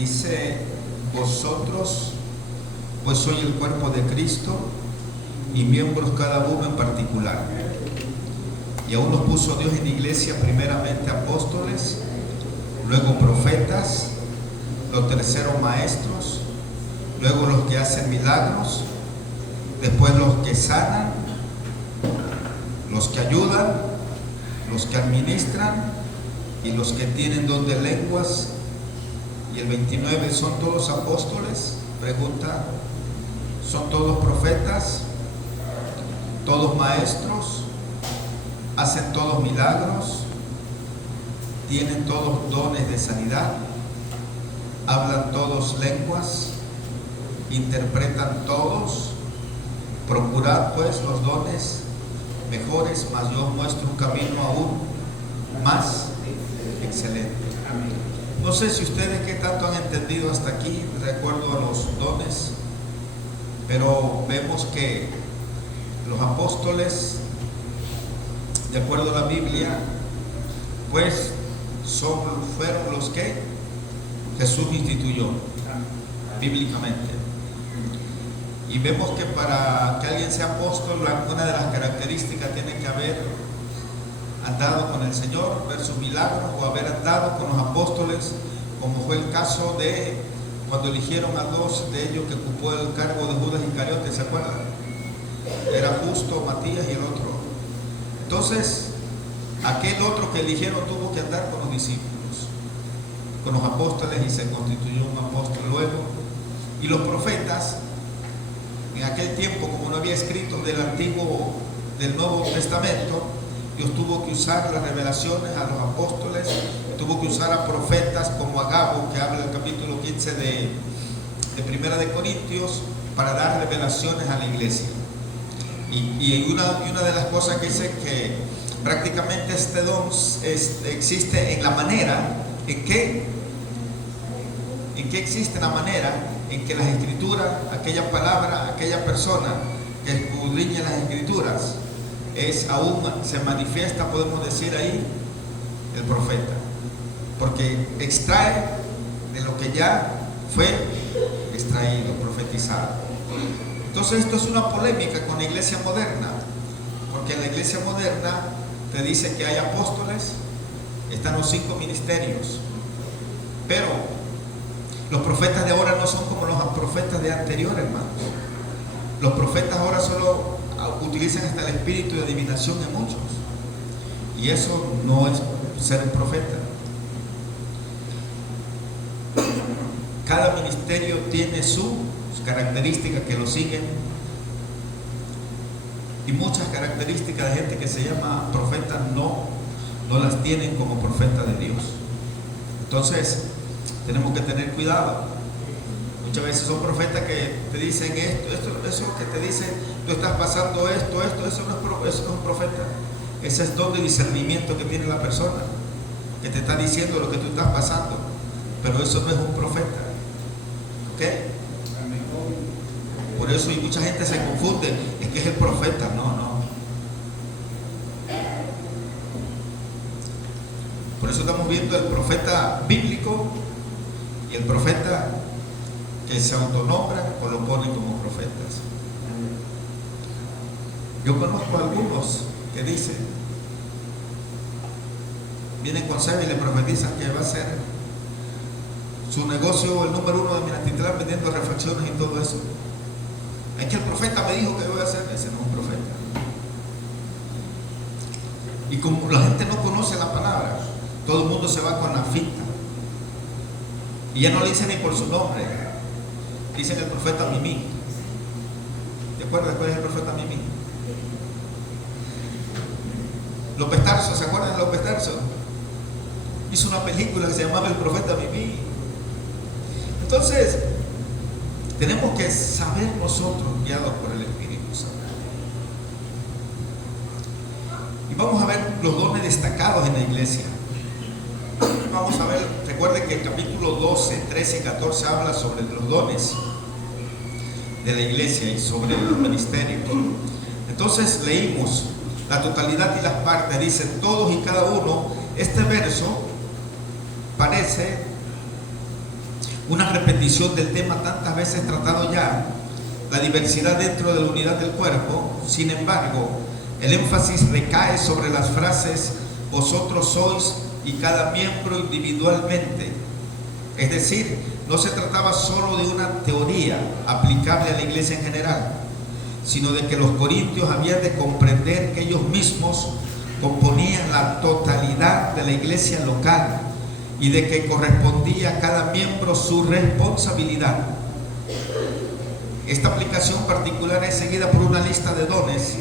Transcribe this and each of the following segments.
Dice: vosotros pues sois el cuerpo de Cristo y miembros cada uno en particular. Y aún nos puso Dios en la iglesia primeramente apóstoles, luego profetas, los terceros maestros, luego los que hacen milagros, después los que sanan, los que ayudan, los que administran y los que tienen don de lenguas. Y el 29, ¿son todos apóstoles? Pregunta. ¿Son todos profetas? ¿Todos maestros? ¿Hacen todos milagros? ¿Tienen todos dones de sanidad? ¿Hablan todos lenguas? ¿Interpretan todos? Procurad pues los dones mejores, mas yo os muestro un camino aún más excelente. No sé si ustedes qué tanto han entendido hasta aquí, de acuerdo a los dones, pero vemos que los apóstoles, de acuerdo a la Biblia, pues fueron los que Jesús instituyó bíblicamente. Y vemos que para que alguien sea apóstol, una de las características tiene que haber andado con el Señor, ver sus milagros, o haber andado con los apóstoles, como fue el caso de cuando eligieron a dos de ellos que ocupó el cargo de Judas Iscariote, ¿se acuerdan? Era Justo, Matías y el otro. Entonces, aquel otro que eligieron tuvo que andar con los discípulos, con los apóstoles, y se constituyó un apóstol luego. Y los profetas, en aquel tiempo, como no había escritos del Nuevo Testamento, Dios tuvo que usar las revelaciones a los apóstoles, tuvo que usar a profetas como Agabo, que habla el capítulo 15 de Primera de Corintios, para dar revelaciones a la iglesia. Y una de las cosas que dice que prácticamente este don existe en la manera en que existe la manera en que las escrituras, aquella palabra, aquella persona que escudriña las escrituras, aún se manifiesta, podemos decir ahí, el profeta, porque extrae de lo que ya fue extraído, profetizado. Entonces esto es una polémica con la iglesia moderna, porque en la iglesia moderna te dice que hay apóstoles, están los 5 ministerios, pero los profetas de ahora no son como los profetas de anterior, hermanos. Los profetas ahora solo utilizan hasta el espíritu de adivinación en muchos, y eso no es ser un profeta. Cada ministerio tiene sus características que lo siguen, y muchas características de gente que se llama profeta no las tienen como profeta de Dios. Entonces tenemos que tener cuidado. Muchas veces son profetas que te dicen eso que te dicen, tú estás pasando esto, eso no es un profeta. Ese es don de discernimiento que tiene la persona, que te está diciendo lo que tú estás pasando, pero eso no es un profeta. ¿Ok? Por eso, y mucha gente se confunde, es que es el profeta. No. Por eso estamos viendo el profeta bíblico y el profeta que se autonombra o lo ponen como profetas. Yo conozco a algunos que dicen, vienen con Seba y le profetizan que va a ser su negocio el número 1 de Minatitlán, vendiendo reflexiones y todo eso. Es que el profeta me dijo que voy a hacer. Ese no es un profeta. Y como la gente no conoce la palabra, todo el mundo se va con la finta, y ya no le dicen ni por su nombre, dicen el profeta Mimí. ¿Te acuerdas cuál es el profeta Mimí? López Tarso, ¿se acuerdan de López Tarso? Hizo una película que se llamaba El Profeta Mimí. Entonces, tenemos que saber nosotros, guiados por el Espíritu Santo. Y vamos a ver los dones destacados en la iglesia. Vamos a ver, recuerden que el capítulo 12, 13 y 14 habla sobre los dones de la iglesia y sobre los ministerios. Entonces leímos la totalidad y las partes, dice todos y cada uno. Este verso parece una repetición del tema tantas veces tratado ya, la diversidad dentro de la unidad del cuerpo. Sin embargo, el énfasis recae sobre las frases vosotros sois y cada miembro individualmente. Es decir, no se trataba solo de una teoría aplicable a la iglesia en general, sino de que los corintios habían de comprender que ellos mismos componían la totalidad de la iglesia local y de que correspondía a cada miembro su responsabilidad. Esta aplicación particular es seguida por una lista de dones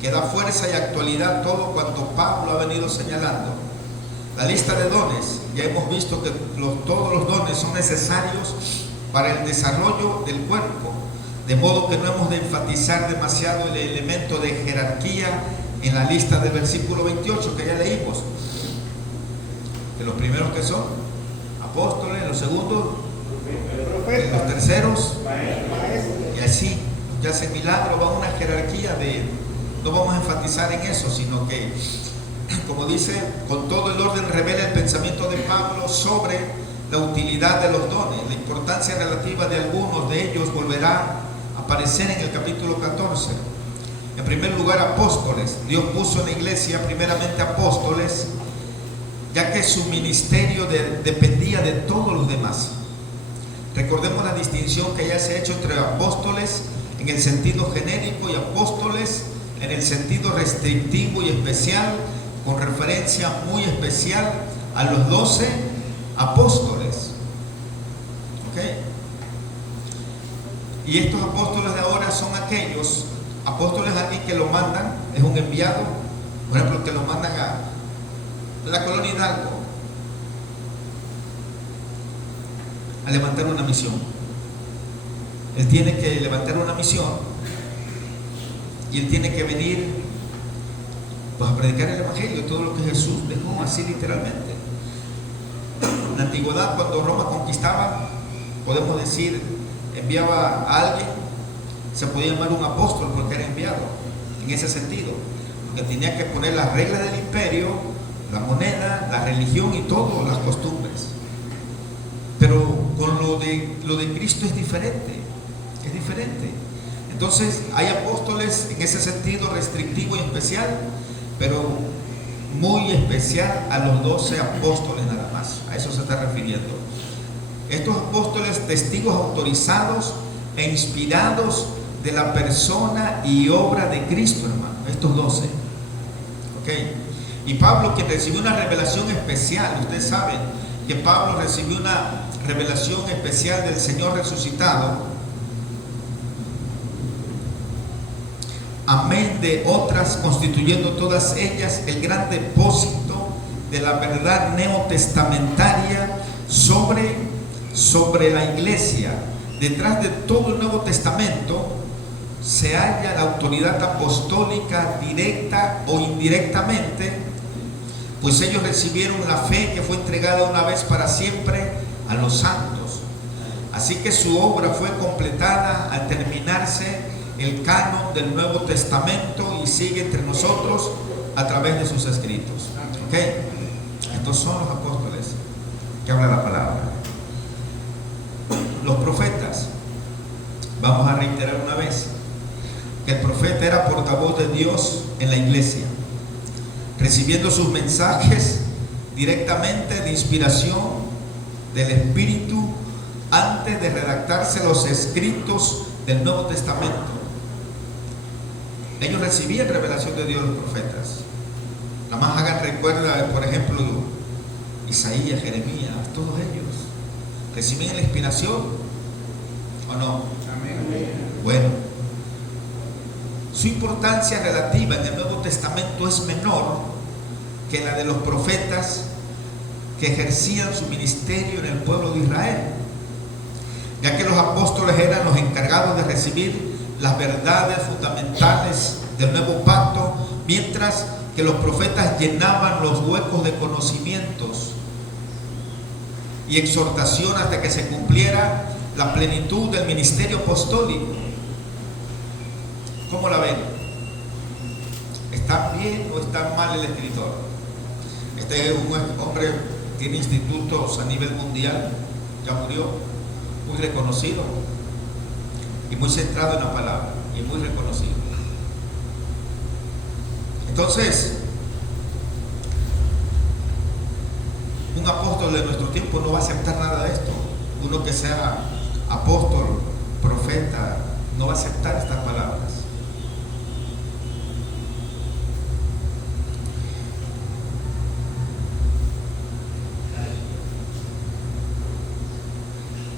que da fuerza y actualidad a todo cuanto Pablo ha venido señalando. La lista de dones, ya hemos visto que todos los dones son necesarios para el desarrollo del cuerpo, de modo que no hemos de enfatizar demasiado el elemento de jerarquía en la lista del versículo 28 que ya leímos. Que los primeros que son apóstoles, los segundos, los terceros, y así, ya ese milagro va a una jerarquía no vamos a enfatizar en eso, sino que, como dice, con todo el orden revela el pensamiento de Pablo sobre la utilidad de los dones. La importancia relativa de algunos de ellos volverá a aparecer en el capítulo 14. En primer lugar, apóstoles. Dios puso en la iglesia primeramente apóstoles, ya que su ministerio dependía de todos los demás. Recordemos la distinción que ya se ha hecho entre apóstoles en el sentido genérico y apóstoles en el sentido restrictivo y especial, con referencia muy especial a los 12 apóstoles. ¿Ok? Y estos apóstoles de ahora son aquellos apóstoles, alguien que lo mandan, es un enviado, por ejemplo, que lo mandan a la colonia Hidalgo a levantar una misión. Él tiene que levantar una misión y él tiene que venir, pues, a predicar el evangelio, todo lo que Jesús dejó, así literalmente. En la antigüedad, cuando Roma conquistaba, podemos decir, enviaba a alguien, se podía llamar un apóstol porque era enviado, en ese sentido, porque tenía que poner las reglas del imperio, la moneda, la religión y todo, las costumbres. Pero con lo de Cristo es diferente, es diferente. Entonces hay apóstoles en ese sentido restrictivo y especial, pero muy especial a los 12 apóstoles nada más, a eso se está refiriendo. Estos apóstoles, testigos autorizados e inspirados de la persona y obra de Cristo, hermano, estos 12. ¿Ok? Y Pablo, quien recibió una revelación especial, ustedes saben que Pablo recibió una revelación especial del Señor resucitado, amén de otras, constituyendo todas ellas el gran depósito de la verdad neotestamentaria sobre la iglesia. Detrás de todo el Nuevo Testamento se halla la autoridad apostólica directa o indirectamente, pues ellos recibieron la fe que fue entregada una vez para siempre a los santos. Así que su obra fue completada al terminarse el canon del Nuevo Testamento y sigue entre nosotros a través de sus escritos. ¿Ok? Estos son los apóstoles que habla la palabra. Los profetas, vamos a reiterar una vez que el profeta era portavoz de Dios en la iglesia, recibiendo sus mensajes directamente de inspiración del Espíritu antes de redactarse los escritos del Nuevo Testamento. Ellos recibían revelación de Dios, los profetas. Nada más hagan recuerda, por ejemplo, Isaías, Jeremías, todos ellos recibían la inspiración, ¿o no? Amén. Bueno, su importancia relativa en el Nuevo Testamento es menor que la de los profetas que ejercían su ministerio en el pueblo de Israel, ya que los apóstoles eran los encargados de recibir las verdades fundamentales del nuevo pacto, mientras que los profetas llenaban los huecos de conocimientos y exhortación hasta que se cumpliera la plenitud del ministerio apostólico. ¿Cómo la ven? ¿Está bien o está mal el escritor? Este es un hombre, tiene institutos a nivel mundial, ya murió, muy reconocido y muy centrado en la palabra y muy reconocido. Entonces, un apóstol de nuestro tiempo no va a aceptar nada de esto. Uno que sea apóstol, profeta, no va a aceptar estas palabras.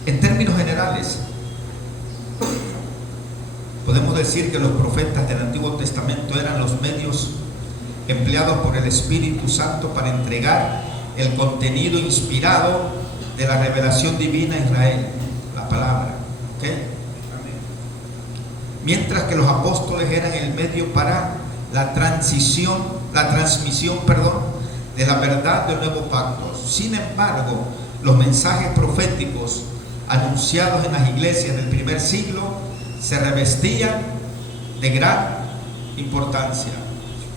En términos generales, podemos decir que los profetas del Antiguo Testamento eran los medios empleados por el Espíritu Santo para entregar el contenido inspirado de la revelación divina a Israel, la palabra. ¿Okay? Mientras que los apóstoles eran el medio para la transmisión, de la verdad del nuevo pacto. Sin embargo, los mensajes proféticos anunciados en las iglesias del primer siglo se revestían de gran importancia.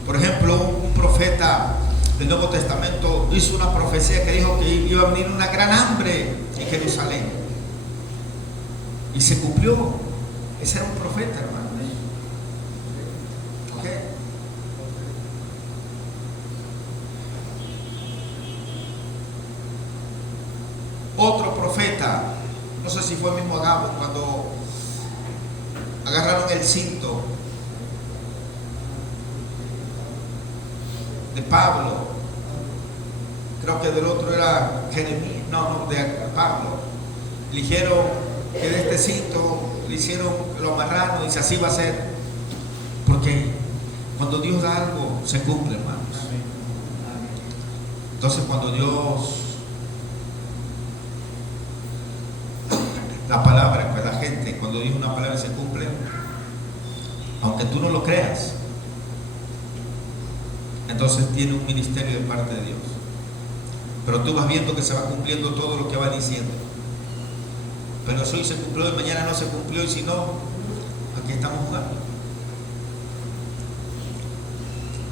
Por ejemplo, un profeta del Nuevo Testamento hizo una profecía que dijo que iba a venir una gran hambre en Jerusalén, y se cumplió. Ese era un profeta, hermano. ¿Okay? Otro profeta, no sé si fue el mismo Agabo, cuando agarraron el cinto de Pablo, creo que del otro era Jeremías, no, de Pablo, le dijeron que de este cinto le hicieron, lo amarraron, y dice: así va a ser, porque cuando Dios da algo se cumple, hermanos. Entonces, cuando Dios, la palabra, pues la gente, cuando dice una palabra se cumple, aunque tú no lo creas, entonces tiene un ministerio de parte de Dios. Pero tú vas viendo que se va cumpliendo todo lo que va diciendo. Pero eso hoy se cumplió y mañana no se cumplió, y si no, aquí estamos jugando.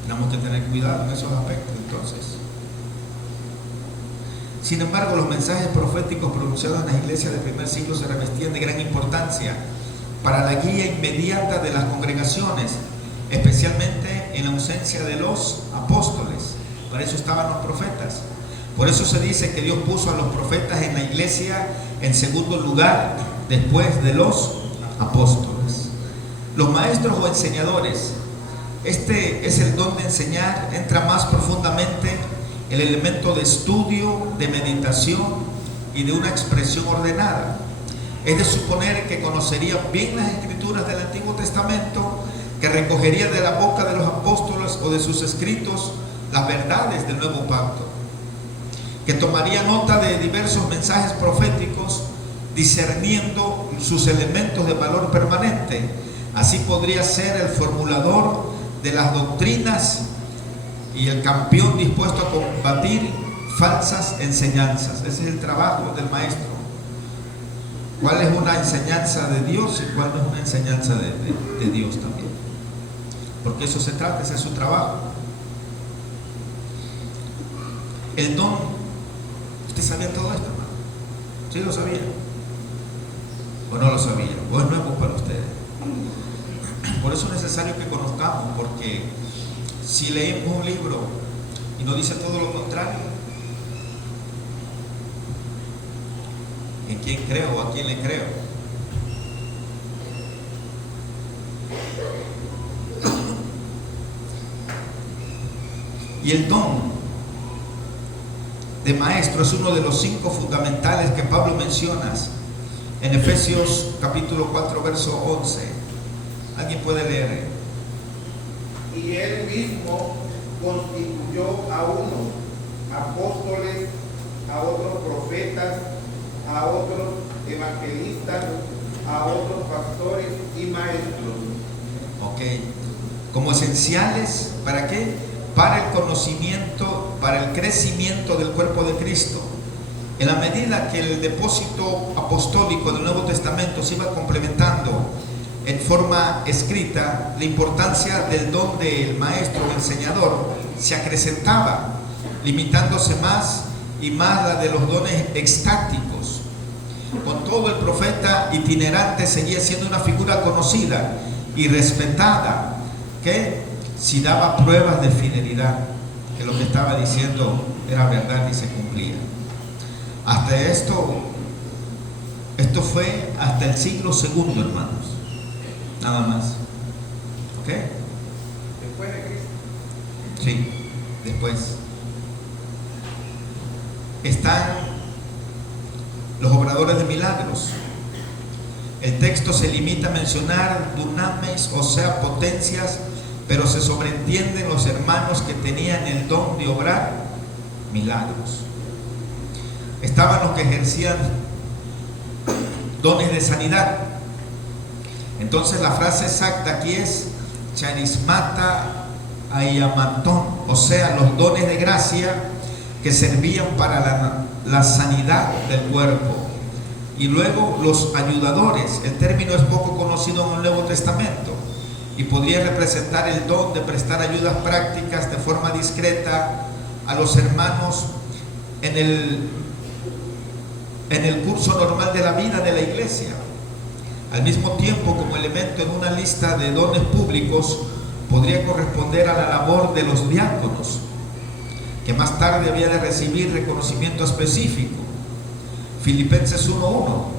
Tenemos que tener cuidado en esos aspectos. Entonces, sin embargo, los mensajes proféticos pronunciados en las iglesias del primer siglo se revestían de gran importancia para la guía inmediata de las congregaciones, especialmente en la ausencia de los apóstoles. Para eso estaban los profetas. Por eso se dice que Dios puso a los profetas en la iglesia en segundo lugar después de los apóstoles. Los maestros o enseñadores, este es el don de enseñar, entra más profundamente el elemento de estudio, de meditación y de una expresión ordenada. Es de suponer que conocerían bien las escrituras del Antiguo Testamento, que recogerían de la boca de los apóstoles o de sus escritos las verdades del nuevo pacto, que tomaría nota de diversos mensajes proféticos, discerniendo sus elementos de valor permanente. Así podría ser el formulador de las doctrinas y el campeón dispuesto a combatir falsas enseñanzas. Ese es el trabajo del maestro. ¿Cuál es una enseñanza de Dios y cuál no es una enseñanza de Dios también? Porque eso se trata, ese es su trabajo. El don. ¿Usted sabía todo esto, hermano? ¿Sí lo sabía? ¿O no lo sabía? ¿O es nuevo para ustedes? Por eso es necesario que conozcamos, porque si leemos un libro y nos dice todo lo contrario, ¿en quién creo o a quién le creo? Y el don de maestro es uno de los 5 fundamentales que Pablo menciona en Efesios capítulo 4 verso 11. ¿Alguien puede leer? Y él mismo constituyó a unos apóstoles, a otros profetas, a otros evangelistas, a otros pastores y maestros. Ok. Como esenciales, ¿para qué? Para el conocimiento, para el crecimiento del cuerpo de Cristo. En la medida que el depósito apostólico del Nuevo Testamento se iba complementando en forma escrita, la importancia del don del maestro o enseñador se acrecentaba, limitándose más y más la de los dones extáticos. Con todo, el profeta itinerante seguía siendo una figura conocida y respetada, que si daba pruebas de fidelidad, que lo que estaba diciendo era verdad y se cumplía. Hasta esto fue hasta el siglo II, hermanos, nada más. ¿Ok? Después de Cristo. Sí, después. Están los obradores de milagros. El texto se limita a mencionar dunamis, o sea, potencias, pero se sobreentienden los hermanos que tenían el don de obrar milagros. Estaban los que ejercían dones de sanidad. Entonces la frase exacta aquí es charismata aiamatón, o sea, los dones de gracia que servían para la sanidad del cuerpo. Y luego los ayudadores. El término es poco conocido en el Nuevo Testamento y podría representar el don de prestar ayudas prácticas de forma discreta a los hermanos en el curso normal de la vida de la iglesia. Al mismo tiempo, como elemento en una lista de dones públicos, podría corresponder a la labor de los diáconos, que más tarde había de recibir reconocimiento específico. Filipenses 1:1.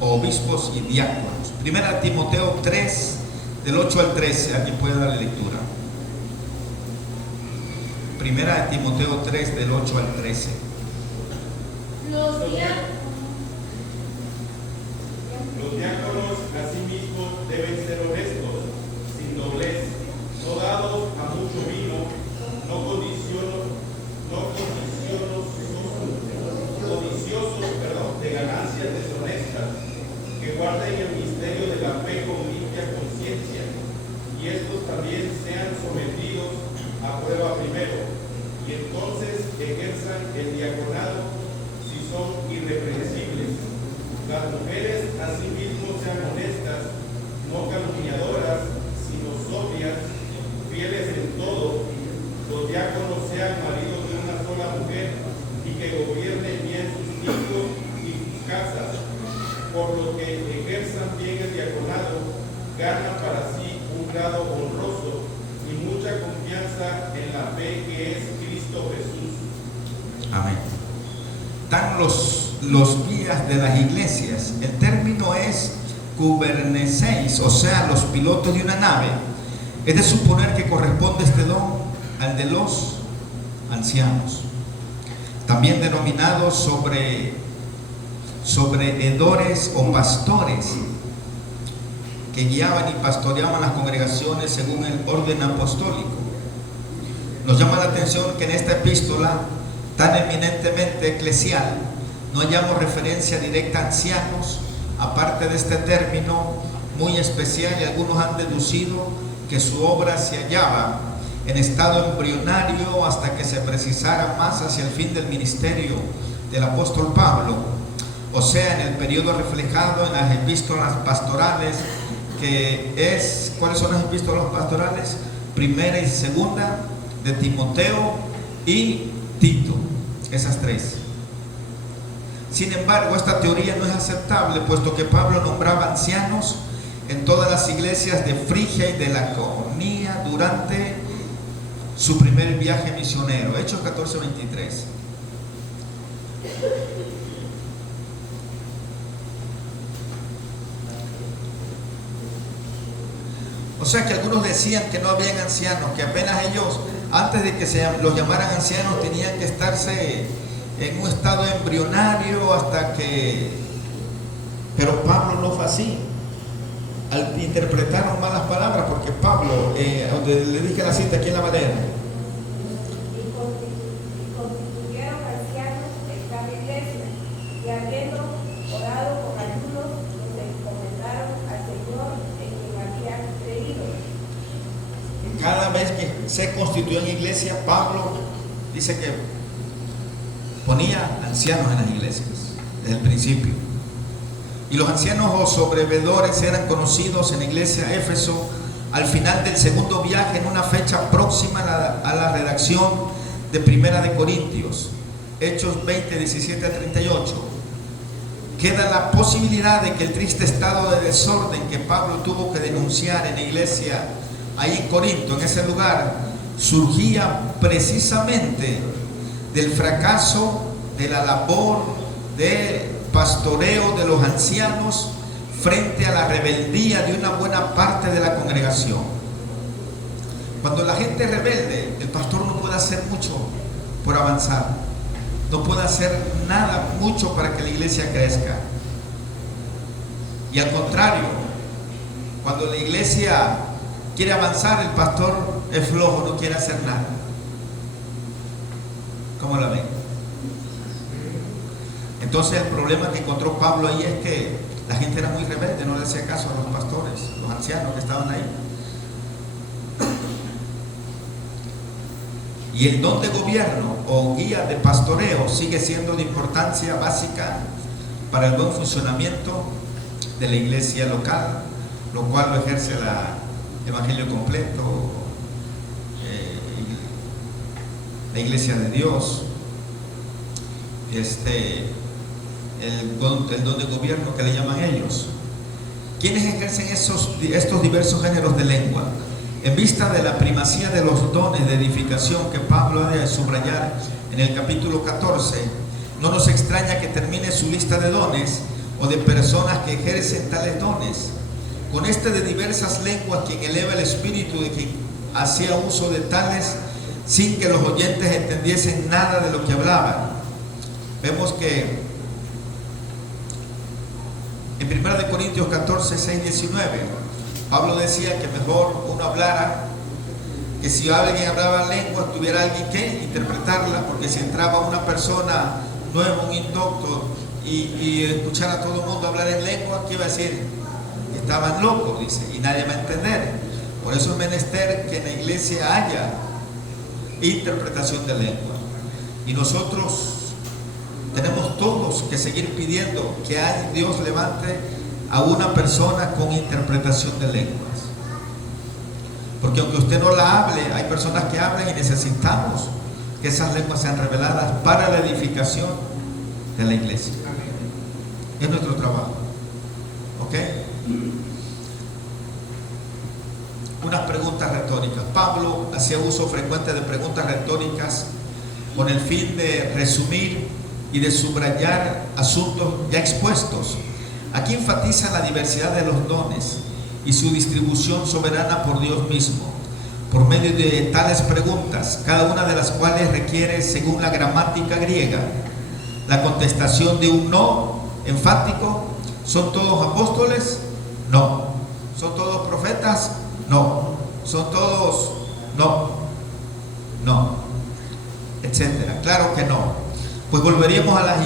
Obispos y diáconos. Primera Timoteo 3, del 8 al 13. ¿Alguien puede darle lectura? Primera Timoteo 3, del 8 al 13. Los diáconos asimismo deben ser honestos, sin doblez, no dados a mucho vino, no codiciosos de ganancias deshonestas, que guarden el misterio de la fe con limpia conciencia, y estos también sean sometidos a prueba primero, y entonces ejerzan el diaconado si son irreprensibles. Las mujeres asimismo sean honestas, no calumniadoras, sino sobrias, fieles en todo. Los diáconos sean maridos de una sola mujer y que gobiernen bien sus hijos y sus casas, por lo que ejerzan bien el diaconado, ganan para sí un grado honroso y mucha confianza en la fe que es Cristo Jesús. Amén. Dan los guías de las iglesias. El término es kuberneseis, o sea, los pilotos de una nave. Es de suponer que corresponde este don al de los ancianos, también denominados sobreedores o pastores, que guiaban y pastoreaban las congregaciones según el orden apostólico. Nos llama la atención que en esta epístola tan eminentemente eclesial no hallamos referencia directa a ancianos, aparte de este término muy especial, y algunos han deducido que su obra se hallaba en estado embrionario hasta que se precisara más hacia el fin del ministerio del apóstol Pablo, o sea, en el periodo reflejado en las epístolas pastorales, que es, ¿cuáles son las epístolas pastorales? Primera y segunda de Timoteo y Tito, esas tres. Sin embargo, esta teoría no es aceptable, puesto que Pablo nombraba ancianos en todas las iglesias de Frigia y de Laconia durante su primer viaje misionero. Hechos 14:23. O sea que algunos decían que no habían ancianos, que apenas ellos, antes de que los llamaran ancianos, tenían que estarse en un estado embrionario hasta que... Pero Pablo no fue así. Interpretaron malas palabras, porque Pablo, donde le dije la cita aquí en la madera, y constituyeron ancianos en cada iglesia, y habiendo orado con ayunos, los encomendaron al Señor en quien había cada vez que se constituyó en iglesia, Pablo dice que ponía ancianos en las iglesias desde el principio. Y los ancianos o sobrevedores eran conocidos en la iglesia de Éfeso al final del segundo viaje, en una fecha próxima a la redacción de Primera de Corintios, Hechos 20, 17 a 38. Queda la posibilidad de que el triste estado de desorden que Pablo tuvo que denunciar en la iglesia ahí en Corinto, en ese lugar, surgía precisamente del fracaso de la labor de pastoreo de los ancianos frente a la rebeldía de una buena parte de la congregación. Cuando la gente es rebelde, el pastor no puede hacer mucho por avanzar, no puede hacer nada mucho para que la iglesia crezca. Y al contrario, cuando la iglesia quiere avanzar, el pastor es flojo, no quiere hacer nada. ¿Cómo la ven? Entonces el problema que encontró Pablo ahí es que la gente era muy rebelde, no le hacía caso a los pastores, los ancianos que estaban ahí. Y el don de gobierno o guía de pastoreo sigue siendo de importancia básica para el buen funcionamiento de la iglesia local, lo cual lo ejerce el evangelio completo, la iglesia de Dios, el don de gobierno que le llaman ellos. ¿Quiénes ejercen estos diversos géneros de lengua? En vista de la primacía de los dones de edificación que Pablo ha de subrayar en el capítulo 14, no nos extraña que termine su lista de dones o de personas que ejercen tales dones. Con de diversas lenguas, quien eleva el espíritu de quien hacía uso de tales sin que los oyentes entendiesen nada de lo que hablaban. Vemos que en 1 Corintios 14, 6, 19, Pablo decía que mejor uno hablara, que si alguien hablaba lengua, tuviera alguien que interpretarla, porque si entraba una persona nueva, un indocto, y escuchara a todo el mundo hablar en lengua, ¿qué iba a decir? Que estaban locos, dice, y nadie va a entender. Por eso es menester que en la iglesia haya interpretación de lengua. Y nosotros tenemos todos que seguir pidiendo que Dios levante a una persona con interpretación de lenguas. Porque aunque usted no la hable, hay personas que hablan y necesitamos que esas lenguas sean reveladas para la edificación de la iglesia. Es nuestro trabajo. ¿Ok? Unas preguntas retóricas. Pablo hacía uso frecuente de preguntas retóricas con el fin de resumir y de subrayar asuntos ya expuestos. Aquí enfatiza la diversidad de los dones y su distribución soberana por Dios mismo, por medio de tales preguntas, cada una de las cuales requiere, según la gramática griega, la contestación de un no enfático. ¿Son todos apóstoles? No. ¿Son todos profetas? No. ¿Son todos? No. No. Etcétera. Claro que no. Pues volveríamos a las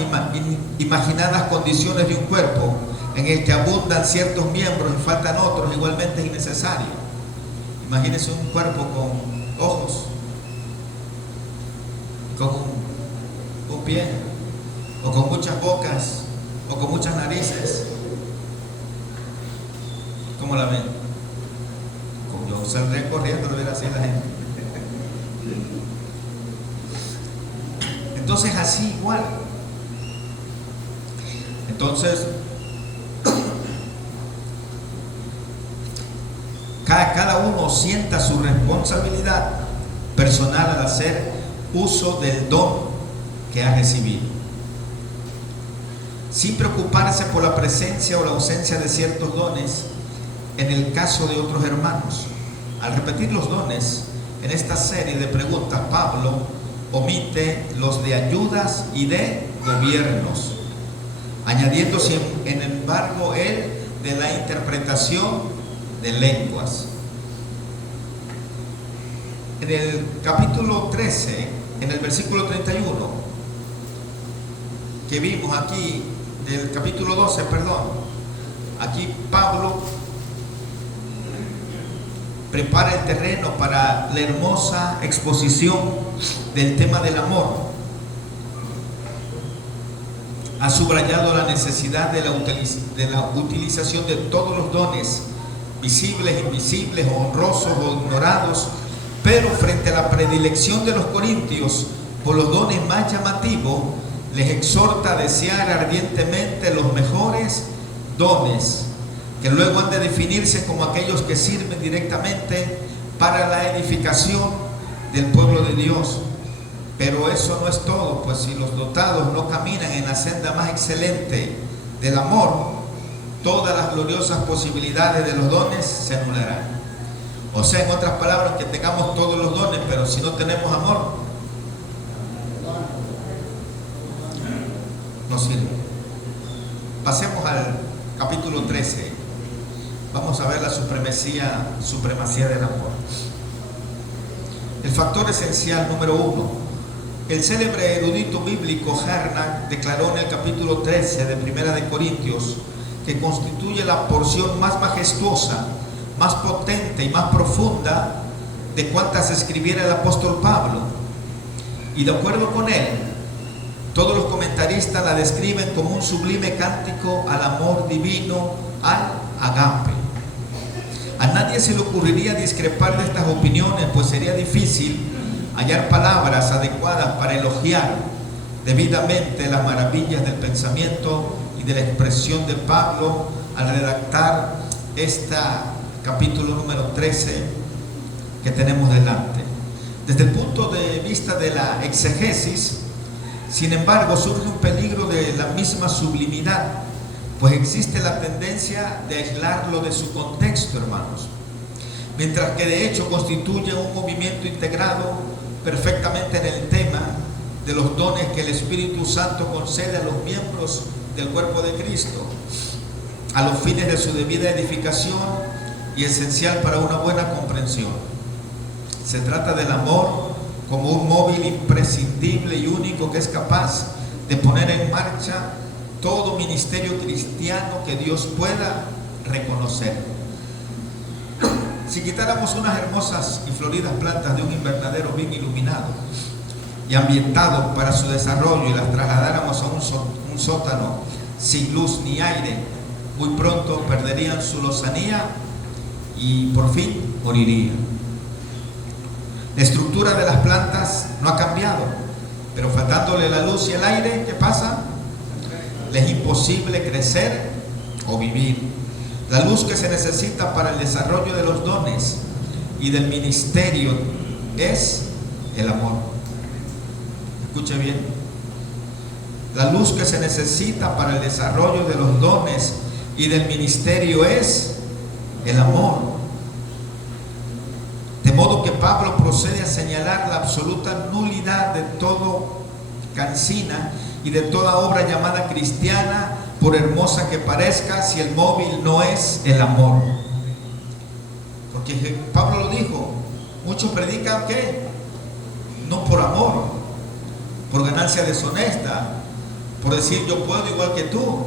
imaginadas condiciones de un cuerpo en el que abundan ciertos miembros y faltan otros, igualmente es innecesario. Imagínense un cuerpo con ojos, con un pie, o con muchas bocas, o con muchas narices. ¿Cómo la ven? Como yo saldré corriendo a ver así la gente. Entonces así igual. Entonces cada uno sienta su responsabilidad personal al hacer uso del don que ha recibido, sin preocuparse por la presencia o la ausencia de ciertos dones en el caso de otros hermanos. Al repetir los dones en esta serie de preguntas, Pablo omite los de ayudas y de gobiernos, añadiendo sin embargo el de la interpretación de lenguas. En el capítulo 13, en el versículo 31, que vimos aquí, del capítulo 12, perdón, aquí Pablo prepara el terreno para la hermosa exposición del tema del amor. Ha subrayado la necesidad de la utilización de todos los dones, visibles, invisibles, honrosos o ignorados, pero frente a la predilección de los corintios por los dones más llamativos, les exhorta a desear ardientemente los mejores dones, que luego han de definirse como aquellos que sirven directamente para la edificación del pueblo de Dios. Pero eso no es todo, pues si los dotados no caminan en la senda más excelente del amor, todas las gloriosas posibilidades de los dones se anularán. O sea, en otras palabras, que tengamos todos los dones, pero si no tenemos amor, no sirve. Pasemos al capítulo 13. Vamos a ver la supremacía del amor. El factor esencial número 1. El célebre erudito bíblico Harnack declaró en el capítulo 13 de Primera de Corintios que constituye la porción más majestuosa, más potente y más profunda de cuantas escribiera el apóstol Pablo. Y de acuerdo con él, todos los comentaristas la describen como un sublime cántico al amor divino, al agape. A nadie se le ocurriría discrepar de estas opiniones, pues sería difícil hallar palabras adecuadas para elogiar debidamente las maravillas del pensamiento y de la expresión de Pablo al redactar este capítulo número 13 que tenemos delante. Desde el punto de vista de la exegesis, sin embargo, surge un peligro de la misma sublimidad, pues existe la tendencia de aislarlo de su contexto, hermanos, mientras que de hecho constituye un movimiento integrado perfectamente en el tema de los dones que el Espíritu Santo concede a los miembros del cuerpo de Cristo, a los fines de su debida edificación y esencial para una buena comprensión. Se trata del amor como un móvil imprescindible y único que es capaz de poner en marcha todo ministerio cristiano que Dios pueda reconocer. Si quitáramos unas hermosas y floridas plantas de un invernadero bien iluminado y ambientado para su desarrollo y las trasladáramos a un sótano sin luz ni aire, muy pronto perderían su lozanía y por fin morirían. La estructura de las plantas no ha cambiado, pero faltándole la luz y el aire, ¿qué pasa? Les es imposible crecer o vivir. La luz que se necesita para el desarrollo de los dones y del ministerio es el amor. Escuche bien. La luz que se necesita para el desarrollo de los dones y del ministerio es el amor. De modo que Pablo procede a señalar la absoluta nulidad de todo cancina y de toda obra llamada cristiana, por hermosa que parezca, si el móvil no es el amor. Porque Pablo lo dijo, muchos predican ¿qué? No por amor, por ganancia deshonesta, por decir yo puedo igual que tú,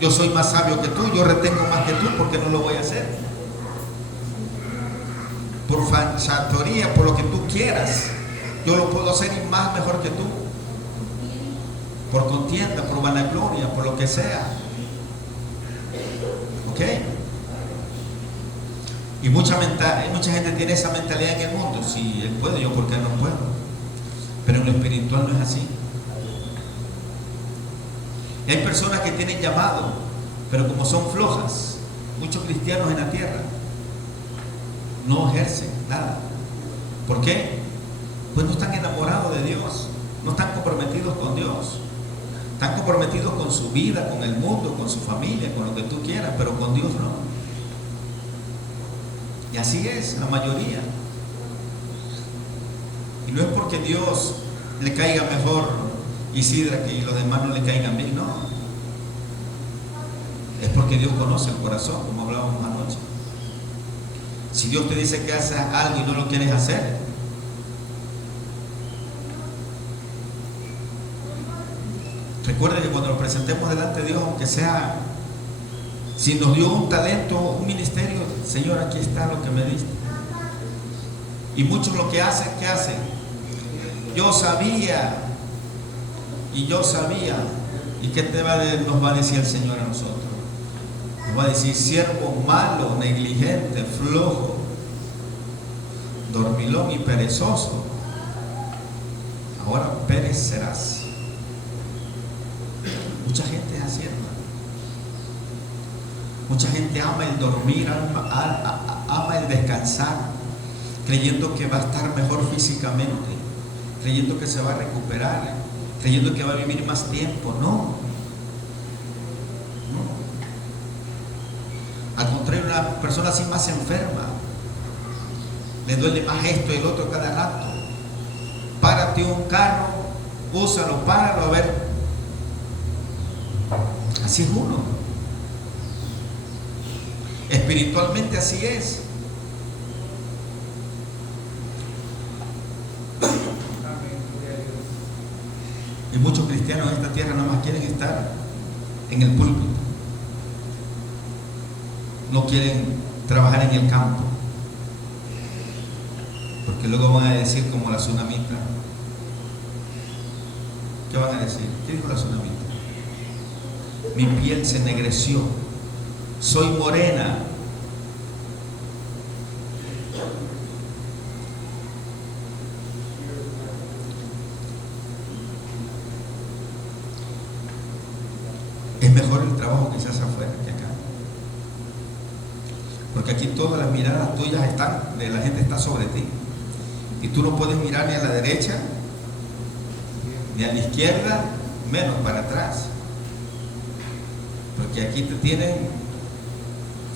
yo soy más sabio que tú, yo retengo más que tú, porque no lo voy a hacer. Por fanchatoría, por lo que tú quieras, yo lo puedo hacer y más mejor que tú. Por contienda, por vanagloria, por lo que sea. ¿Ok? Y mucha gente tiene esa mentalidad en el mundo. Si él puede, yo por qué no puedo. Pero en lo espiritual no es así. Y hay personas que tienen llamado, pero como son flojas, muchos cristianos en la tierra no ejercen nada. ¿Por qué? Pues no están enamorados de Dios, no están comprometidos con Dios. Están comprometidos con su vida, con el mundo, con su familia, con lo que tú quieras, pero con Dios no. Y así es la mayoría. Y no es porque Dios le caiga mejor Isidra que los demás no le caigan bien, no. Es porque Dios conoce el corazón, como hablábamos anoche. Si Dios te dice que haces algo y no lo quieres hacer, recuerda que cuando nos presentemos delante de Dios, aunque sea, si nos dio un talento, un ministerio, Señor, aquí está lo que me diste. Y muchos lo que hacen, ¿qué hacen? Yo sabía, y yo sabía. ¿Y qué nos va a decir el Señor a nosotros? Nos va a decir: siervo malo, negligente, flojo, dormilón y perezoso, ahora perecerás. Mucha gente es así, hermano. Mucha gente ama el dormir, ama el descansar, creyendo que va a estar mejor físicamente, creyendo que se va a recuperar, creyendo que va a vivir más tiempo. No. Al contrario, una persona así más enferma, le duele más esto y el otro cada rato. Párate un carro, úsalo, páralo, a ver. Así es uno. Espiritualmente así es. Y muchos cristianos en esta tierra nada más quieren estar en el púlpito. No quieren trabajar en el campo, porque luego van a decir como la tsunamita. ¿Qué van a decir? ¿Qué dijo la tsunamita? Mi piel se ennegreció, soy morena. Es mejor el trabajo que se hace afuera que acá, porque aquí todas las miradas tuyas están, de la gente está sobre ti, y tú no puedes mirar ni a la derecha ni a la izquierda, menos para atrás, porque aquí te tienen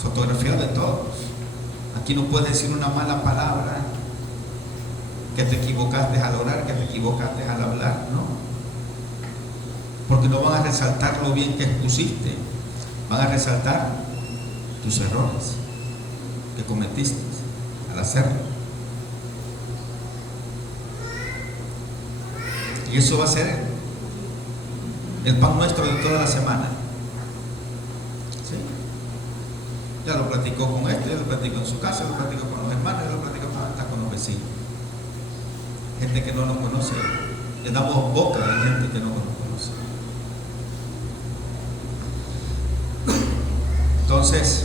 fotografiado de todos. Aquí no puedes decir una mala palabra, que te equivocaste al orar, que te equivocaste al hablar, no, porque no van a resaltar lo bien que expusiste, van a resaltar tus errores que cometiste al hacerlo. Y eso va a ser el pan nuestro de toda la semana. ¿Sí? Ya lo platicó con este, ya lo platicó en su casa, ya lo platicó con los hermanos, ya lo platicó hasta con los vecinos. Gente que no nos conoce, le damos boca a la gente que no nos conoce. Entonces,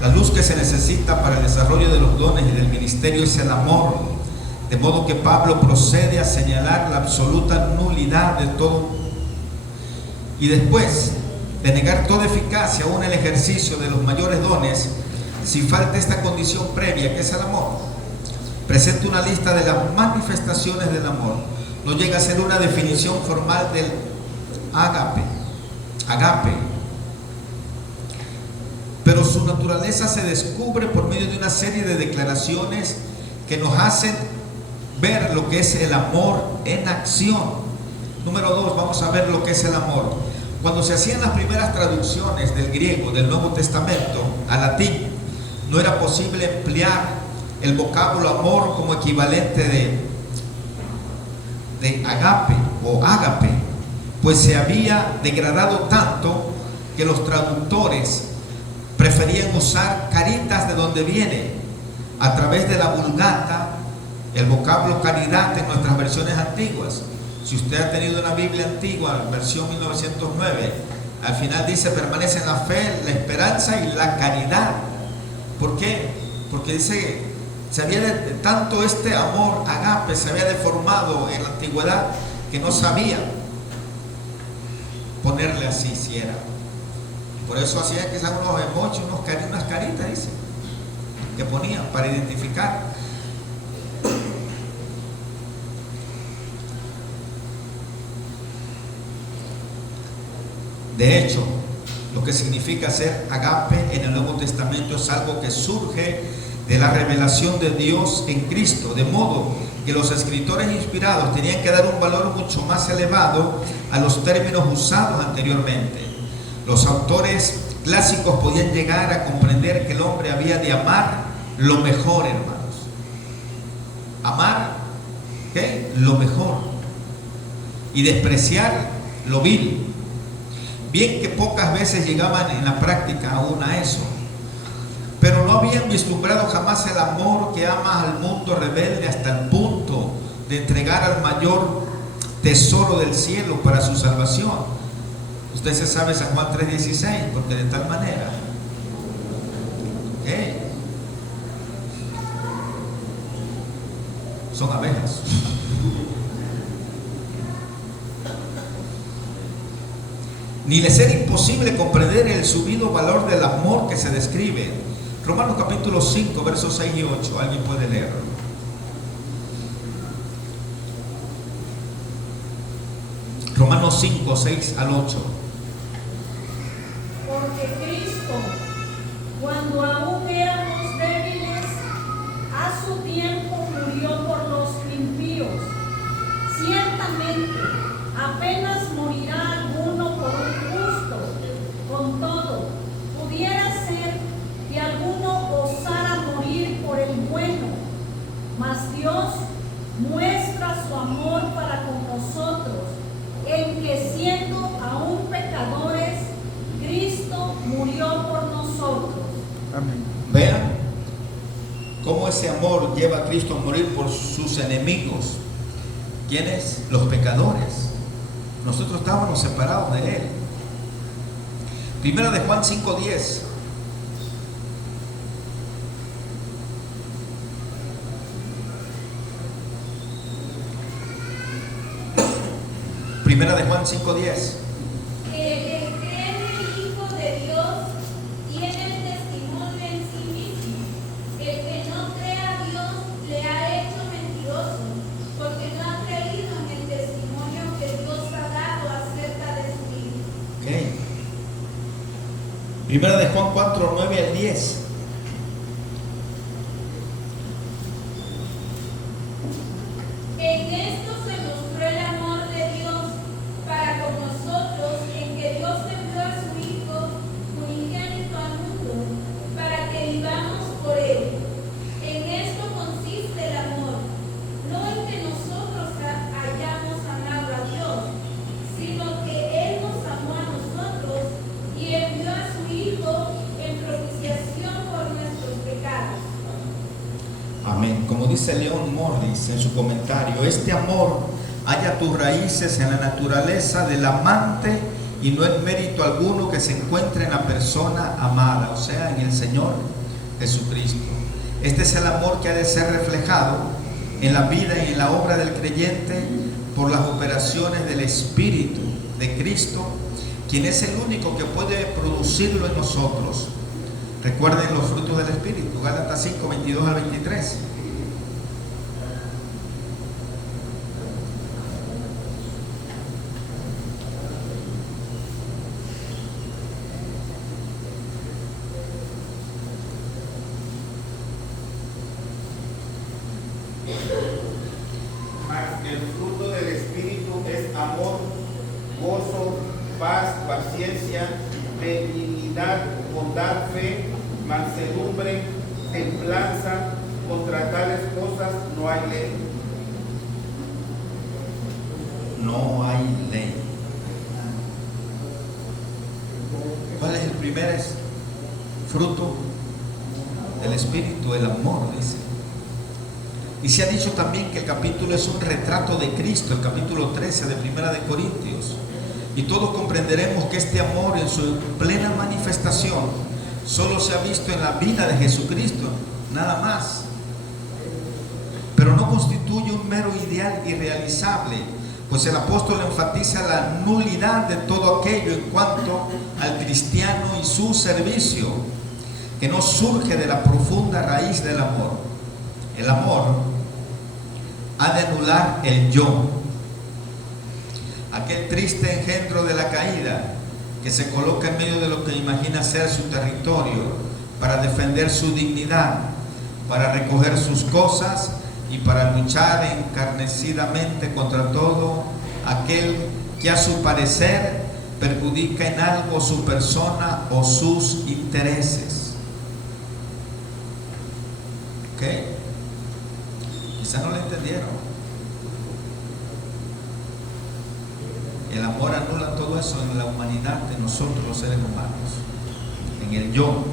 la luz que se necesita para el desarrollo de los dones y del ministerio es el amor. De modo que Pablo procede a señalar la absoluta nulidad de todo, y después de negar toda eficacia aún en el ejercicio de los mayores dones, si falta esta condición previa, que es el amor, presenta una lista de las manifestaciones del amor. No llega a ser una definición formal del agape, pero su naturaleza se descubre por medio de una serie de declaraciones que nos hacen ver lo que es el amor en acción. Número 2, vamos a ver lo que es el amor. Cuando se hacían las primeras traducciones del griego del Nuevo Testamento al latín, no era posible emplear el vocablo amor como equivalente de agape o ágape, pues se había degradado tanto que los traductores preferían usar caritas, de donde viene a través de la Vulgata el vocablo caridad en nuestras versiones antiguas. Si usted ha tenido una Biblia antigua, versión 1909, al final dice: permanece en la fe, la esperanza y la caridad. ¿Por qué? Porque dice, tanto este amor agape se había deformado en la antigüedad que no sabía ponerle así si era. Por eso hacía que sean unos emojis, unas caritas, dice, que ponían para identificar. De hecho, lo que significa ser agape en el Nuevo Testamento es algo que surge de la revelación de Dios en Cristo, de modo que los escritores inspirados tenían que dar un valor mucho más elevado a los términos usados anteriormente. Los autores clásicos podían llegar a comprender que el hombre había de amar lo mejor, hermanos. Amar, ¿qué? Lo mejor. Y despreciar lo vil. Bien que pocas veces llegaban en la práctica aún a eso, pero no habían vislumbrado jamás el amor que ama al mundo rebelde hasta el punto de entregar al mayor tesoro del cielo para su salvación. Usted se sabe San Juan 3:16, porque de tal manera. Son abejas. Ni les era imposible comprender el subido valor del amor que se describe. Romanos capítulo 5, versos 6 y 8. ¿Alguien puede leerlo? Romanos 5, 6 al 8. Porque Cristo, cuando aún éramos débiles, a su tiempo murió por los impíos. Ciertamente, apenas morirá alguno por un justo. Con todo, pudiera ser que alguno osara morir por el bueno. Mas Dios muestra su amor para con nosotros, en que siendo aún pecadores, Cristo murió por nosotros. Amén. Vean cómo ese amor lleva a Cristo a morir por sus enemigos. ¿Quiénes? Los pecadores. Nosotros estábamos separados de Él. Primera de Juan 5:10. Primera de Juan 5:10. Que el que cree en el Hijo de Dios tiene el testimonio en sí mismo. El que no cree a Dios le ha hecho mentiroso, porque no ha creído en el testimonio que Dios ha dado acerca de su Hijo. Primera de Juan 4:9 al 10. En esto se mostró el amor de Dios para con nosotros, en que Dios envió a su Hijo unigénito al mundo, para que vivamos por Él. En esto consiste el amor, no en que nosotros hayamos amado a Dios, sino que Él nos amó a nosotros y envió a su Hijo en propiciación por nuestros pecados. Amén. Como dice León Morris en su comentario, este amor halla tus raíces en la naturaleza del amante y no en mérito alguno que se encuentre en la persona amada, o sea, en el Señor Jesucristo. Este es el amor que ha de ser reflejado en la vida y en la obra del creyente por las operaciones del Espíritu de Cristo, quien es el único que puede producirlo en nosotros. Recuerden los frutos del Espíritu, Gálatas 5, 22 al 23. Mas el fruto del Espíritu es amor, gozo, paz, paciencia, benignidad, bondad, fe, mansedumbre, templanza. Contra tales cosas no hay ley. No hay ley. ¿Cuál es el primer fruto del Espíritu? El amor, dice. Y se ha dicho también que el capítulo es un retrato de Cristo, el capítulo 13 de Primera de Corintios. Y todos comprenderemos que este amor en su plena manifestación solo se ha visto en la vida de Jesucristo, nada más. Pero no constituye un mero ideal irrealizable, pues el apóstol enfatiza la nulidad de todo aquello en cuanto al cristiano y su servicio, que no surge de la profunda raíz del amor. El amor ha de anular el yo, aquel triste engendro de la caída que se coloca en medio de lo que imagina ser su territorio para defender su dignidad, para recoger sus cosas y para luchar encarnecidamente contra todo aquel que a su parecer perjudica en algo su persona o sus intereses. ¿Ok? Quizás no lo entendieron. El amor anula todo eso en la humanidad de nosotros los seres humanos, en el yo.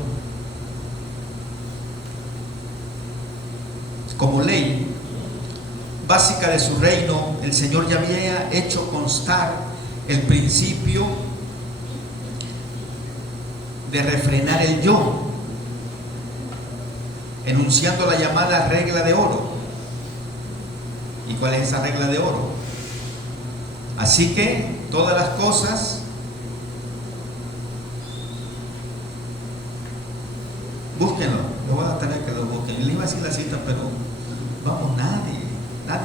como ley básica de su reino, el Señor ya había hecho constar el principio de refrenar el yo, enunciando la llamada regla de oro. ¿Y cuál es esa regla de oro? Así que todas las cosas búsquenlo, lo voy a tener que lo busquen. Yo le iba a decir la cita, pero vamos, nadie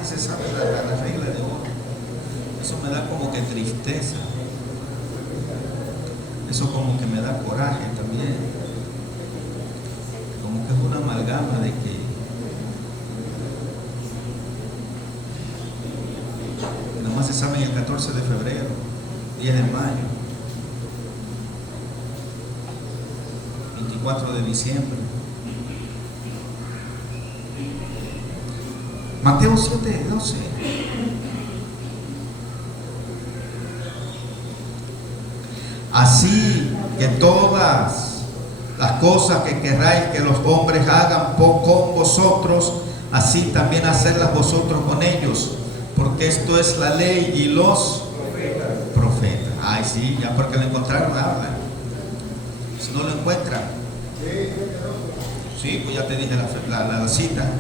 se sabe la regla de oro. Eso me da como que tristeza, eso como que me da coraje también, como que es una amalgama de que nada más se sabe el 14 de febrero, 10 de mayo, 24 de diciembre. Mateo 7:12. Así que todas las cosas que querráis que los hombres hagan con vosotros, así también hacerlas vosotros con ellos, porque esto es la ley y los profetas. Ay, sí, ya porque lo encontraron, hablan. Si no lo encuentran, sí, pues ya te dije la cita.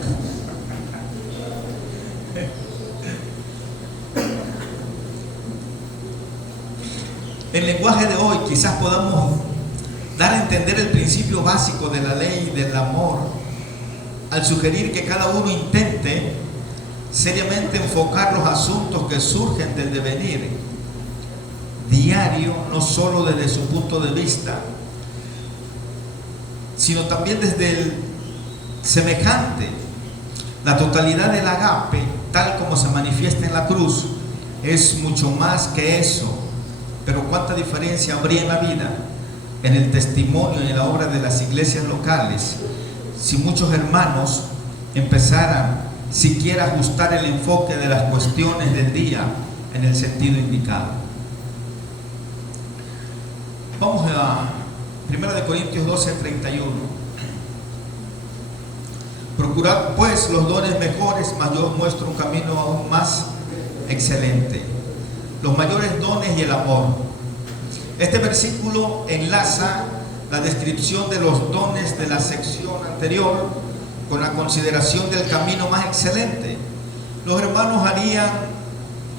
En el lenguaje de hoy quizás podamos dar a entender el principio básico de la ley del amor al sugerir que cada uno intente seriamente enfocar los asuntos que surgen del devenir diario, no solo desde su punto de vista, sino también desde el semejante. La totalidad del agape, tal como se manifiesta en la cruz, es mucho más que eso. Pero cuánta diferencia habría en la vida, en el testimonio y en la obra de las iglesias locales, si muchos hermanos empezaran siquiera a ajustar el enfoque de las cuestiones del día en el sentido indicado. Vamos a 1 Corintios 12:31. Procurad pues los dones mejores, mas yo os muestro un camino aún más excelente. Los mayores dones y el amor. Este versículo enlaza la descripción de los dones de la sección anterior con la consideración del camino más excelente. Los hermanos harían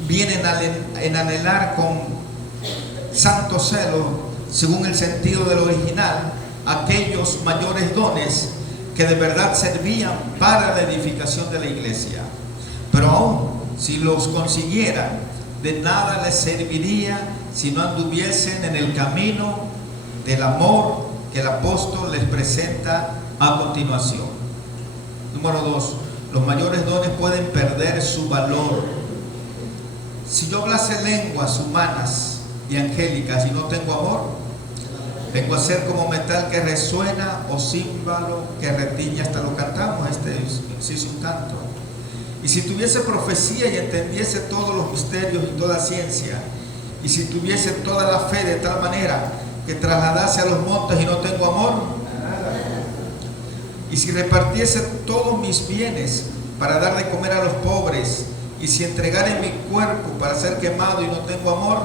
bien en anhelar con santo celo, según el sentido del original, aquellos mayores dones que de verdad servían para la edificación de la iglesia. Pero aún si los consiguieran, de nada les serviría si no anduviesen en el camino del amor que el apóstol les presenta a continuación. Número 2. Los mayores dones pueden perder su valor. Si yo hablase lenguas humanas y angélicas y no tengo amor, vengo a ser como metal que resuena o címbalo que retiña. Hasta lo cantamos, sí es un canto. Y si tuviese profecía y entendiese todos los misterios y toda ciencia, y si tuviese toda la fe de tal manera que trasladase a los montes y no tengo amor, y si repartiese todos mis bienes para dar de comer a los pobres, y si entregare mi cuerpo para ser quemado y no tengo amor,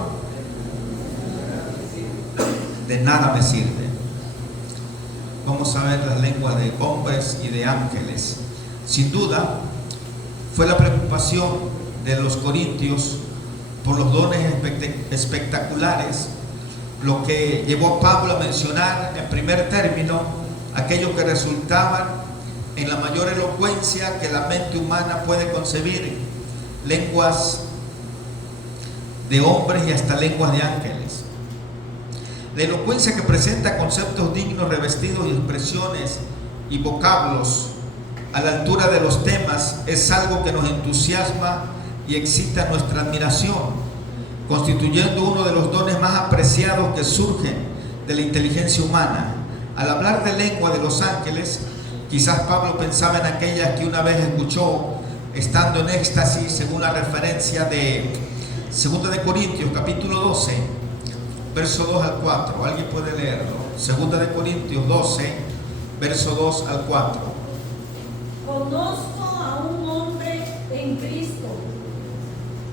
de nada me sirve. Vamos a ver las lenguas de hombres y de ángeles. Sin duda, fue la preocupación de los corintios por los dones espectaculares lo que llevó a Pablo a mencionar en primer término aquellos que resultaban en la mayor elocuencia que la mente humana puede concebir, lenguas de hombres y hasta lenguas de ángeles. La elocuencia que presenta conceptos dignos revestidos de expresiones y vocablos a la altura de los temas es algo que nos entusiasma y excita nuestra admiración, constituyendo uno de los dones más apreciados que surgen de la inteligencia humana. Al hablar de lengua de los ángeles, quizás Pablo pensaba en aquellas que una vez escuchó estando en éxtasis, según la referencia de 2 de Corintios capítulo 12, verso 2 al 4. ¿Alguien puede leerlo? 2 de Corintios 12, verso 2 al 4. Conozco a en Cristo,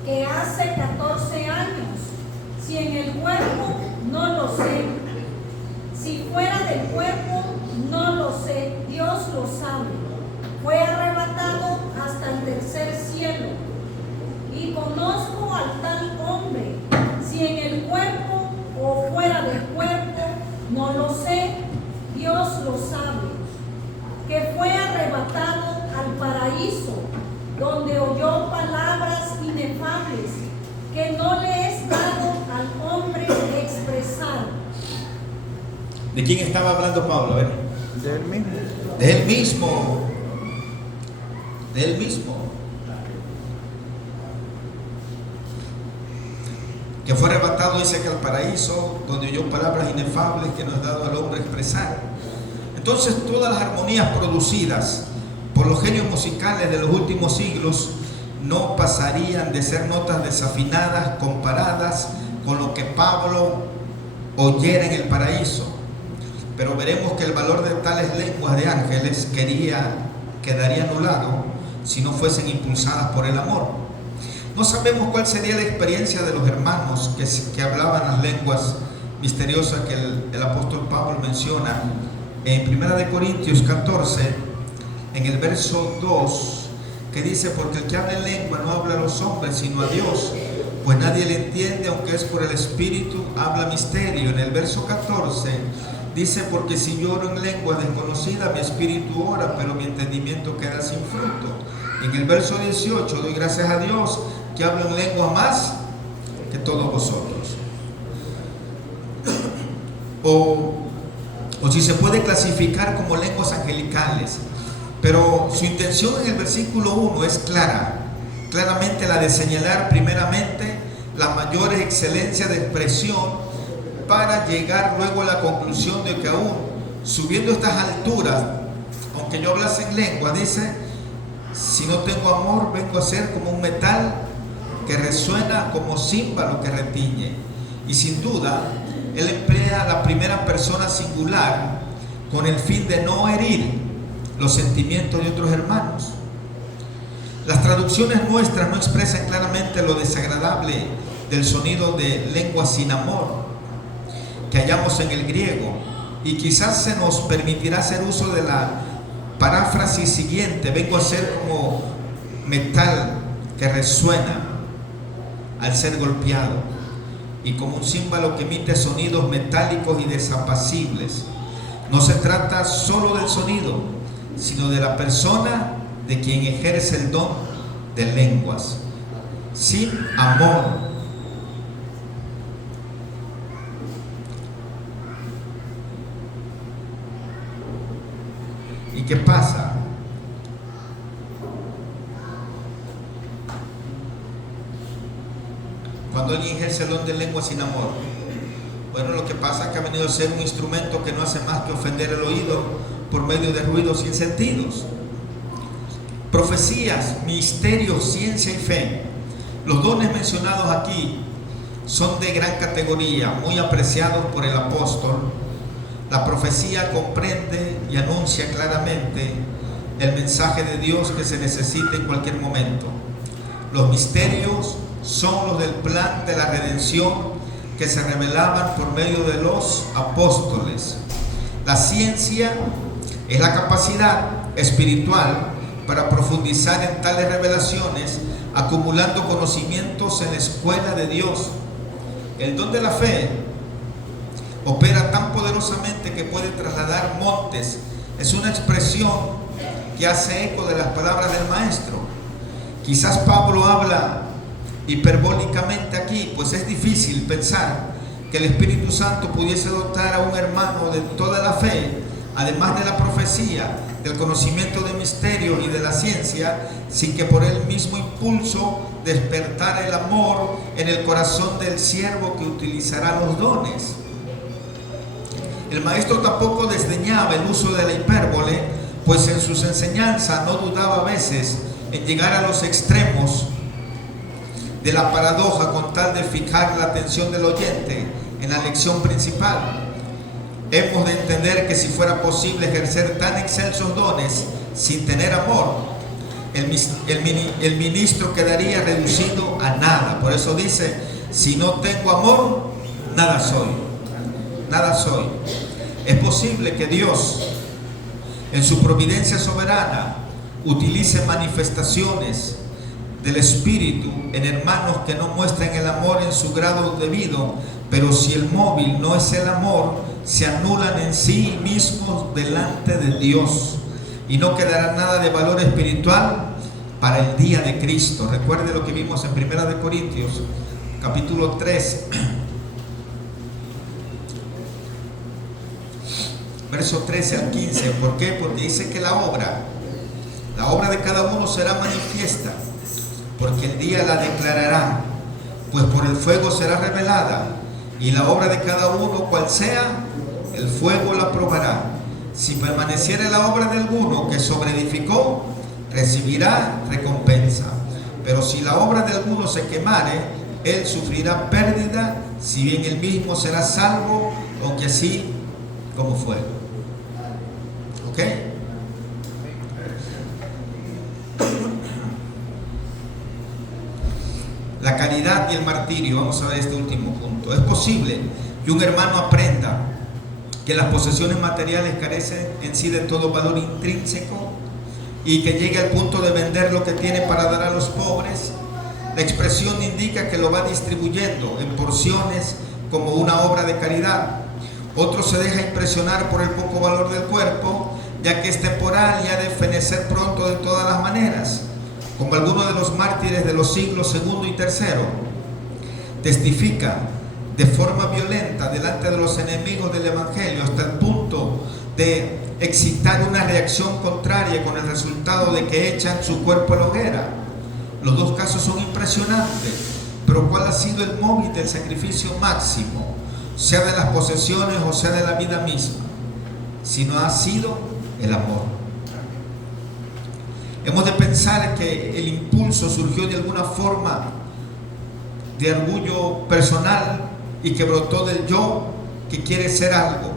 que hace 14 años, si en el cuerpo, no lo sé, si fuera del cuerpo, no lo sé, Dios lo sabe, fue arrebatado hasta el tercer cielo, y conozco al tal hombre, si en el cuerpo o fuera del cuerpo, no lo sé, Dios lo sabe, que fue arrebatado al paraíso, donde oyó palabras inefables que no le es dado al hombre expresar. ¿De quién estaba hablando Pablo? A ver. De él mismo. De él mismo. De él mismo. Que fue arrebatado, dice, que al paraíso, donde oyó palabras inefables que no es dado al hombre expresar. Entonces, todas las armonías producidas por los genios musicales de los últimos siglos no pasarían de ser notas desafinadas comparadas con lo que Pablo oyera en el paraíso. Pero veremos que el valor de tales lenguas de ángeles quedaría anulado si no fuesen impulsadas por el amor. No sabemos cuál sería la experiencia de los hermanos que hablaban las lenguas misteriosas que el apóstol Pablo menciona en 1 Corintios 14, en el verso 2, que dice: porque el que habla en lengua no habla a los hombres sino a Dios, pues nadie le entiende, aunque es por el Espíritu, habla misterio. En el verso 14 dice: porque si yo oro en lengua desconocida, mi espíritu ora, pero mi entendimiento queda sin fruto. En el verso 18, doy gracias a Dios que hablo en lengua más que todos vosotros. O si se puede clasificar como lenguas angelicales. Pero su intención en el versículo 1 es claramente la de señalar primeramente la mayor excelencia de expresión, para llegar luego a la conclusión de que aún subiendo estas alturas, aunque yo hablase en lengua, dice, si no tengo amor, vengo a ser como un metal que resuena, como címbalo que retiñe. Y sin duda, él emplea la primera persona singular con el fin de no herir los sentimientos de otros hermanos. Las traducciones nuestras no expresan claramente lo desagradable del sonido de lengua sin amor que hallamos en el griego, y quizás se nos permitirá hacer uso de la paráfrasis siguiente: vengo a ser como metal que resuena al ser golpeado, y como un címbalo que emite sonidos metálicos y desapacibles. No se trata solo del sonido, sino de la persona de quien ejerce el don de lenguas. Sin amor, ¿y qué pasa? Cuando alguien ejerce el don de lengua sin amor, bueno, lo que pasa es que ha venido a ser un instrumento que no hace más que ofender el oído por medio de ruidos sin sentidos. Profecías, misterios, ciencia y fe. Los dones mencionados aquí son de gran categoría, muy apreciados por el apóstol. La profecía comprende y anuncia claramente el mensaje de Dios que se necesita en cualquier momento. Los misterios son los del plan de la redención que se revelaban por medio de los apóstoles. La ciencia es la capacidad espiritual para profundizar en tales revelaciones, acumulando conocimientos en la escuela de Dios. El don de la fe opera tan poderosamente que puede trasladar montes. Es una expresión que hace eco de las palabras del maestro. Quizás Pablo habla hiperbólicamente aquí, pues es difícil pensar que el Espíritu Santo pudiese dotar a un hermano de toda la fe, además de la profecía, del conocimiento de misterios y de la ciencia, sin que por el mismo impulso despertara el amor en el corazón del siervo que utilizará los dones. El maestro tampoco desdeñaba el uso de la hipérbole, pues en sus enseñanzas no dudaba a veces en llegar a los extremos de la paradoja con tal de fijar la atención del oyente en la lección principal. Hemos de entender que si fuera posible ejercer tan excelsos dones sin tener amor, el ministro quedaría reducido a nada. Por eso dice, si no tengo amor, nada soy. Nada soy. Es posible que Dios, en su providencia soberana, utilice manifestaciones del Espíritu en hermanos que no muestran el amor en su grado debido, pero si el móvil no es el amor, se anulan en sí mismos delante de Dios y no quedará nada de valor espiritual para el día de Cristo. Recuerde lo que vimos en 1 Corintios capítulo 3 verso 13 al 15. ¿Por qué? Porque dice que la obra de cada uno será manifiesta, porque el día la declarará, pues por el fuego será revelada, y la obra de cada uno, cual sea, el fuego la probará. Si permaneciere la obra de alguno que sobreedificó, recibirá recompensa. Pero si la obra de alguno se quemare, él sufrirá pérdida, si bien él mismo será salvo, aunque así como fuego. ¿Ok? La caridad y el martirio. Vamos a ver este último punto. Es posible que un hermano aprenda que las posesiones materiales carecen en sí de todo valor intrínseco y que llegue al punto de vender lo que tiene para dar a los pobres. La expresión indica que lo va distribuyendo en porciones como una obra de caridad. Otro se deja impresionar por el poco valor del cuerpo, ya que es temporal y ha de fenecer pronto de todas las maneras, como algunos de los mártires de los siglos II y III testifica de forma violenta delante de los enemigos del Evangelio, hasta el punto de excitar una reacción contraria, con el resultado de que echan su cuerpo a la hoguera. Los dos casos son impresionantes, pero ¿cuál ha sido el móvil del sacrificio máximo, sea de las posesiones o sea de la vida misma? Si no ha sido el amor. Hemos de pensar que el impulso surgió de alguna forma de orgullo personal y que brotó del yo que quiere ser algo,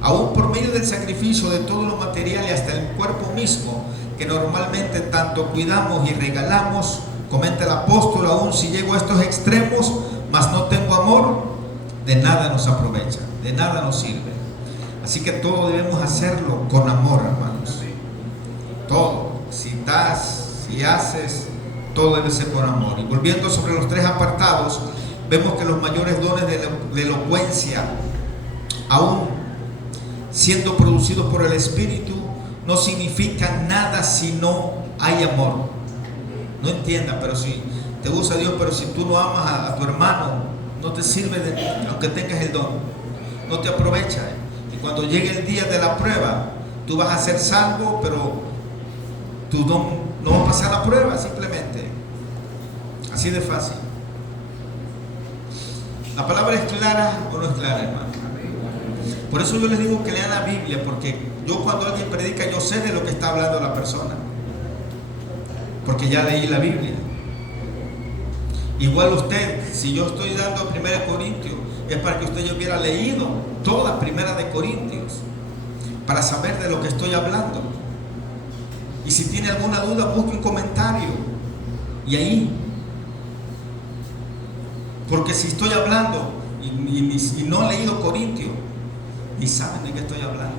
aún por medio del sacrificio de todo lo material y hasta el cuerpo mismo, que normalmente tanto cuidamos y regalamos. Comenta el apóstol: aún si llego a estos extremos, mas no tengo amor, de nada nos aprovecha, de nada nos sirve. Así que todo debemos hacerlo con amor, hermanos. Todo, si das, si haces, todo debe ser con amor. Y volviendo sobre los tres apartados, vemos que los mayores dones de elocuencia, aún siendo producidos por el Espíritu, no significan nada si no hay amor. No entienda, pero si te gusta Dios, pero si tú no amas a tu hermano, no te sirve de nada, aunque tengas el don, no te aprovecha. Y cuando llegue el día de la prueba, tú vas a ser salvo, pero tú no vas a pasar la prueba, simplemente. Así de fácil. ¿La palabra es clara o no es clara, hermano? Por eso yo les digo que lean la Biblia, porque yo cuando alguien predica, yo sé de lo que está hablando la persona, porque ya leí la Biblia. Igual usted, si yo estoy dando 1 Corintios, es para que usted ya hubiera leído toda 1 Corintios, para saber de lo que estoy hablando. Y si tiene alguna duda, busque un comentario y ahí, porque si estoy hablando y no he leído Corintios, ni saben de qué estoy hablando,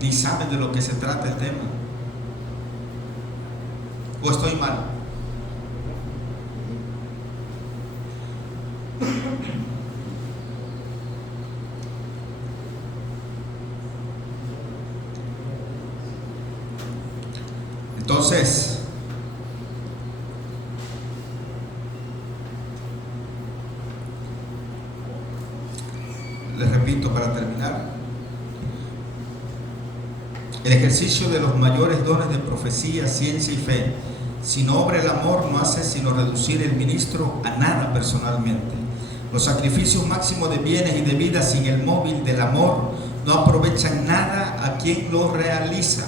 ni saben de lo que se trata el tema. ¿O estoy mal? Entonces, les repito para terminar, el ejercicio de los mayores dones de profecía, ciencia y fe, si no obra el amor, no hace sino reducir el ministro a nada personalmente. Los sacrificios máximos de bienes y de vida sin el móvil del amor no aprovechan nada a quien lo realiza.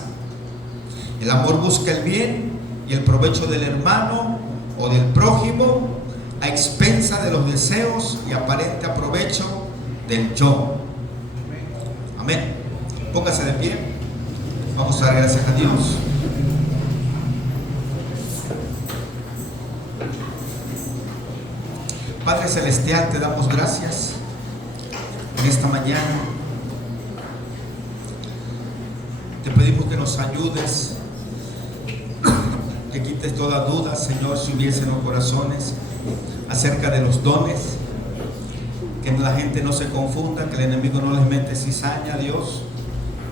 El amor busca el bien y el provecho del hermano o del prójimo a expensa de los deseos y aparente aprovecho del yo. Amén. Póngase de pie. Vamos a dar gracias a Dios. Padre Celestial, te damos gracias en esta mañana. Te pedimos que nos ayudes, que quites toda duda, Señor, si hubiese en los corazones acerca de los dones, que la gente no se confunda, que el enemigo no les mete cizaña, Dios,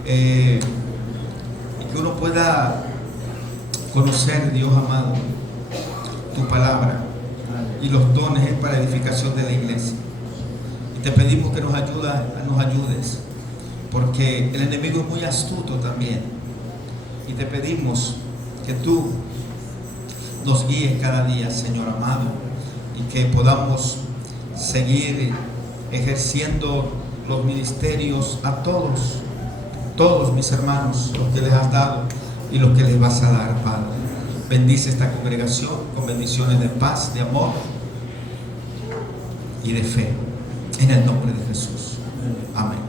y que uno pueda conocer, Dios amado, tu palabra, y los dones es para edificación de la iglesia. Y te pedimos que nos ayudes, porque el enemigo es muy astuto también, y te pedimos que tú nos guíes cada día, Señor amado, y que podamos seguir ejerciendo los ministerios a todos mis hermanos, los que les has dado y los que les vas a dar, Padre. Bendice esta congregación con bendiciones de paz, de amor y de fe, en el nombre de Jesús. Amén.